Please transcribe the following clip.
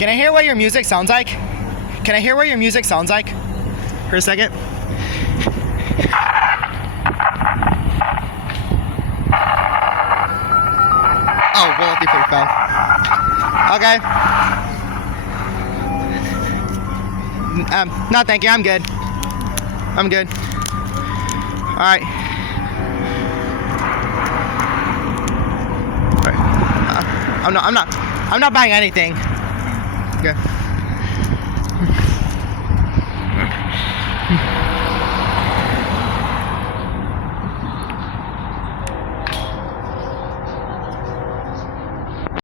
Can I hear what your music sounds like? Can I hear what your music sounds like? For a second. Oh, royalty free phone. Okay. No, thank you. I'm good. I'm good. All right. I'm not buying anything. Okay.